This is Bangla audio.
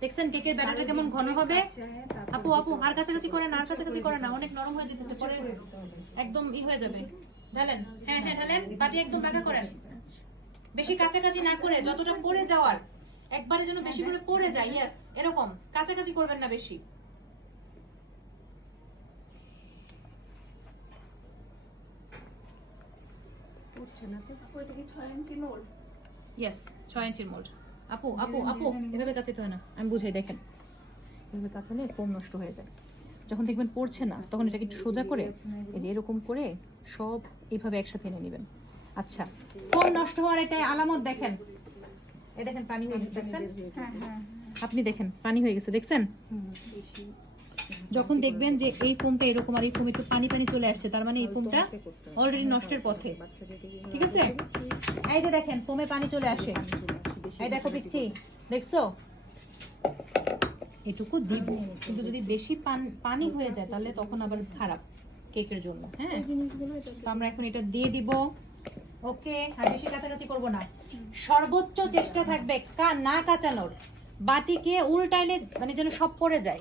দেখছেন কেকের ব্যাটারটা কেমন ঘন হবে? আপু আপু আর কাছাকাছি করে না, আর কাছাকাছি করে না, অনেক নরম হয়ে যেতেছে, পরে একদম হয়ে যাবে। ঢালেন, হ্যাঁ হ্যাঁ ঢালেন, বাটি একদম বাঁকা করেন, বেশি কাছাকাছি না করে, যতটা পড়ে যাওয়ার একবারে যেন বেশি করে পড়ে যায়। ইয়েস, এরকম কাছাকাছি করবেন না বেশি। ইয়েস, 6 ইঞ্চির মোল্ড। আপু আপু আপু এভাবে কাচাতে হয় না, আমি বুঝাই, দেখেন এভাবে কাচালে ফোম নষ্ট হয়ে যায়। যখন দেখবেন পড়ছে না তখন এটাকে একটু সোজা করে এই যে এরকম করে সব এইভাবে একসাথে এনে নেবেন। আচ্ছা, ফোম নষ্ট হওয়ার এটা আলামত দেখেন, এই দেখেন পানি হয়ে গেছে, দেখছেন? আপনি দেখেন পানি হয়ে গেছে, দেখছেন? যখন দেখবেন যে এই ফোমটা এরকম আর এই ফোমে একটু পানি পানি চলে আসছে, তার মানে এই ফোমটা অলরেডি নষ্টের পথে। ঠিক আছে, এই যে দেখেন ফোমে পানি চলে আসে, এই দেখো পিচ্ছি, দেখছো? এটুকু দিব, কিন্তু যদি বেশি পানি হয়ে যায় তাহলে তখন আবার খারাপ কেকের জন্য। হ্যাঁ, তো আমরা এখন এটা দিয়ে দিব। ওকে, আর বেশি কাছাকাছি করব না, সর্বোচ্চ চেষ্টা থাকবে না কাঁচানোর, বাটিকে উল্টাইলে মানে যেন সব পড়ে যায়।